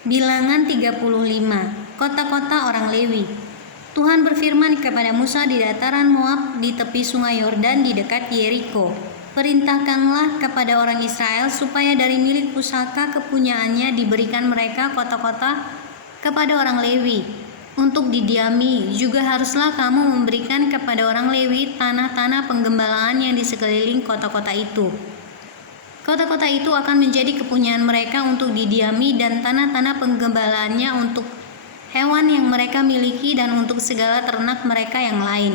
Bilangan 35. Kota-kota orang Lewi. Tuhan berfirman kepada Musa di dataran Moab di tepi sungai Yordan di dekat Yeriko. Perintahkanlah kepada orang Israel supaya dari milik pusaka kepunyaannya diberikan mereka kota-kota kepada orang Lewi untuk didiami. Juga haruslah kamu memberikan kepada orang Lewi tanah-tanah penggembalaan yang di sekeliling kota-kota itu. Kota-kota itu akan menjadi kepunyaan mereka untuk didiami dan tanah-tanah penggembalaannya untuk hewan yang mereka miliki dan untuk segala ternak mereka yang lain.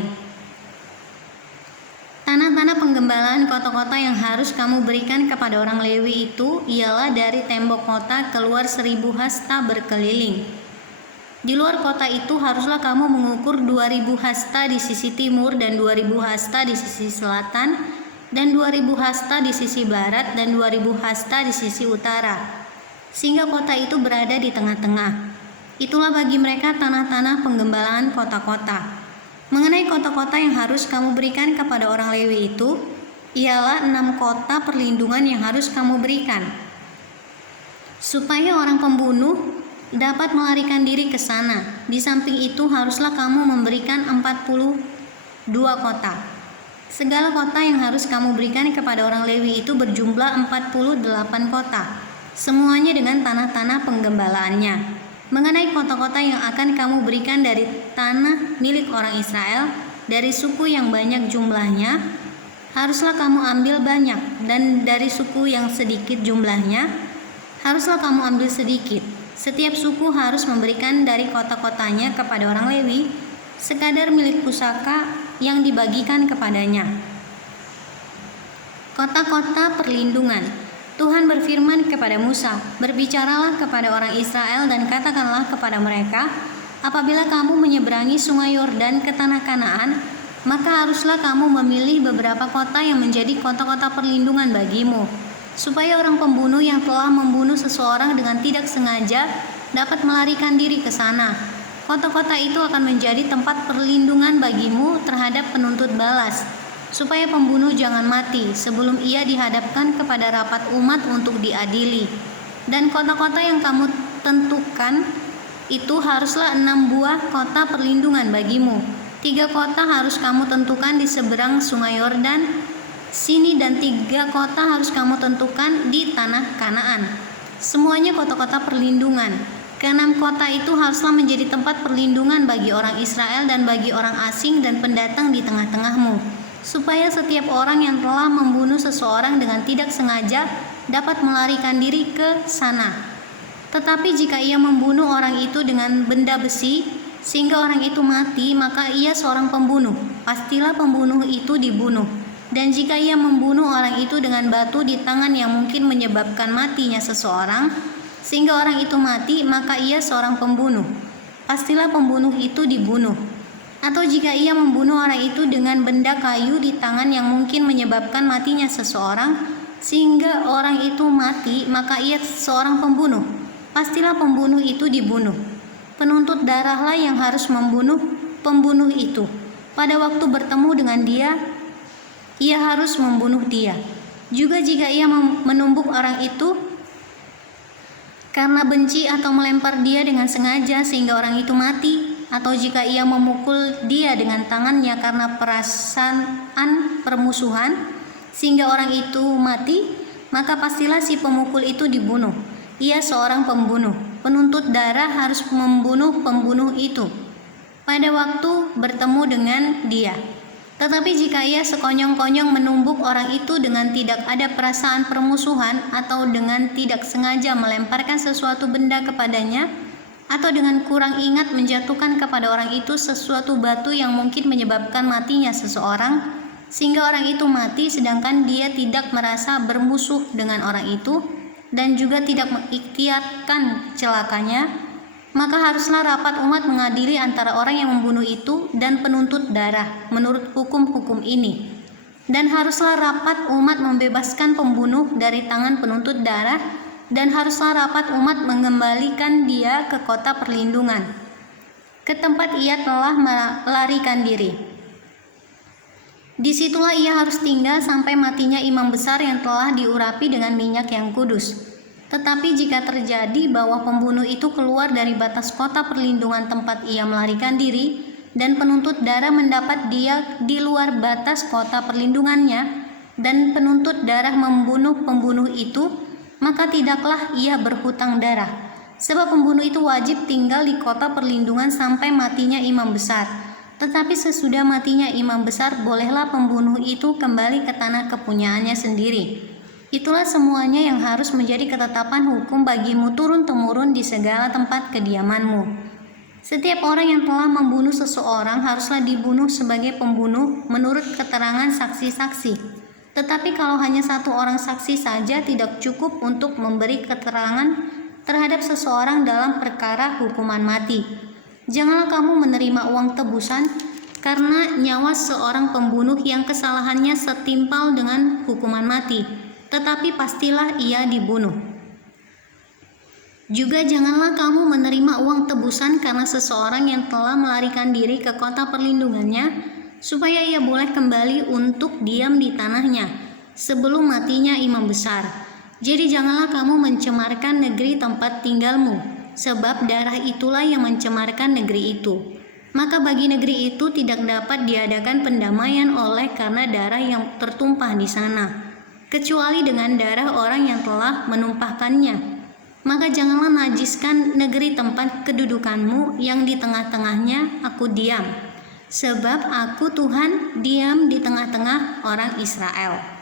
Tanah-tanah penggembalaan kota-kota yang harus kamu berikan kepada orang Lewi itu ialah dari tembok kota keluar 1000 hasta berkeliling. Di luar kota itu haruslah kamu mengukur 2000 hasta di sisi timur dan 2000 hasta di sisi selatan dan 2000 hasta di sisi barat dan 2000 hasta di sisi utara, sehingga kota itu berada di tengah-tengah. Itulah bagi mereka tanah-tanah penggembalaan kota-kota. Mengenai kota-kota yang harus kamu berikan kepada orang Lewi itu, ialah 6 kota perlindungan yang harus kamu berikan, supaya orang pembunuh dapat melarikan diri ke sana. Di samping itu haruslah kamu memberikan 42 kota. Segala kota yang harus kamu berikan kepada orang Lewi itu berjumlah 48 kota, semuanya dengan tanah-tanah penggembalaannya. Mengenai kota-kota yang akan kamu berikan dari tanah milik orang Israel, dari suku yang banyak jumlahnya, haruslah kamu ambil banyak, dan dari suku yang sedikit jumlahnya, haruslah kamu ambil sedikit. Setiap suku harus memberikan dari kota-kotanya kepada orang Lewi sekadar milik pusaka yang dibagikan kepadanya. Kota-kota perlindungan. Tuhan berfirman kepada Musa, "Berbicaralah kepada orang Israel dan katakanlah kepada mereka, apabila kamu menyeberangi sungai Yordan ke tanah Kanaan, maka haruslah kamu memilih beberapa kota yang menjadi kota-kota perlindungan bagimu, supaya orang pembunuh yang telah membunuh seseorang dengan tidak sengaja dapat melarikan diri ke sana. Kota-kota itu akan menjadi tempat perlindungan bagimu terhadap penuntut balas, supaya pembunuh jangan mati sebelum ia dihadapkan kepada rapat umat untuk diadili. Dan kota-kota yang kamu tentukan itu haruslah 6 buah kota perlindungan bagimu. 3 kota harus kamu tentukan di seberang sungai Yordan sini, dan 3 kota harus kamu tentukan di tanah Kanaan. Semuanya kota-kota perlindungan. Ke-6 kota itu haruslah menjadi tempat perlindungan bagi orang Israel dan bagi orang asing dan pendatang di tengah-tengahmu, supaya setiap orang yang telah membunuh seseorang dengan tidak sengaja dapat melarikan diri ke sana. Tetapi jika ia membunuh orang itu dengan benda besi sehingga orang itu mati, maka ia seorang pembunuh. Pastilah pembunuh itu dibunuh. Dan jika ia membunuh orang itu dengan batu di tangan yang mungkin menyebabkan matinya seseorang sehingga orang itu mati, maka ia seorang pembunuh. Pastilah pembunuh itu dibunuh. Atau jika ia membunuh orang itu dengan benda kayu di tangan yang mungkin menyebabkan matinya seseorang sehingga orang itu mati, maka ia seorang pembunuh. Pastilah pembunuh itu dibunuh. Penuntut darahlah yang harus membunuh pembunuh itu. Pada waktu bertemu dengan dia, ia harus membunuh dia. Juga jika ia menumbuk orang itu karena benci atau melempar dia dengan sengaja sehingga orang itu mati, atau jika ia memukul dia dengan tangannya karena perasaan permusuhan sehingga orang itu mati, maka pastilah si pemukul itu dibunuh. Ia seorang pembunuh. Penuntut darah harus membunuh pembunuh itu pada waktu bertemu dengan dia. Tetapi jika ia sekonyong-konyong menumbuk orang itu dengan tidak ada perasaan permusuhan, atau dengan tidak sengaja melemparkan sesuatu benda kepadanya, atau dengan kurang ingat menjatuhkan kepada orang itu sesuatu batu yang mungkin menyebabkan matinya seseorang, sehingga orang itu mati sedangkan dia tidak merasa bermusuh dengan orang itu, dan juga tidak mengikhtiarkan celakanya, maka haruslah rapat umat mengadili antara orang yang membunuh itu dan penuntut darah menurut hukum-hukum ini. Dan haruslah rapat umat membebaskan pembunuh dari tangan penuntut darah, dan haruslah rapat umat mengembalikan dia ke kota perlindungan, ke tempat ia telah melarikan diri. Disitulah ia harus tinggal sampai matinya imam besar yang telah diurapi dengan minyak yang kudus. Tetapi jika terjadi bahwa pembunuh itu keluar dari batas kota perlindungan tempat ia melarikan diri, dan penuntut darah mendapat dia di luar batas kota perlindungannya, dan penuntut darah membunuh pembunuh itu, maka tidaklah ia berhutang darah, sebab pembunuh itu wajib tinggal di kota perlindungan sampai matinya imam besar. Tetapi sesudah matinya imam besar, bolehlah pembunuh itu kembali ke tanah kepunyaannya sendiri. Itulah semuanya yang harus menjadi ketetapan hukum bagimu turun-temurun di segala tempat kediamanmu. Setiap orang yang telah membunuh seseorang haruslah dibunuh sebagai pembunuh menurut keterangan saksi-saksi. Tetapi kalau hanya satu orang saksi saja tidak cukup untuk memberi keterangan terhadap seseorang dalam perkara hukuman mati. Janganlah kamu menerima uang tebusan karena nyawa seorang pembunuh yang kesalahannya setimpal dengan hukuman mati, tetapi pastilah ia dibunuh. Juga janganlah kamu menerima uang tebusan karena seseorang yang telah melarikan diri ke kota perlindungannya, supaya ia boleh kembali untuk diam di tanahnya sebelum matinya imam besar. Jadi janganlah kamu mencemarkan negeri tempat tinggalmu, sebab darah itulah yang mencemarkan negeri itu. Maka bagi negeri itu tidak dapat diadakan pendamaian oleh karena darah yang tertumpah di sana, kecuali dengan darah orang yang telah menumpahkannya. Maka janganlah najiskan negeri tempat kedudukanmu yang di tengah-tengahnya aku diam, sebab aku Tuhan diam di tengah-tengah orang Israel.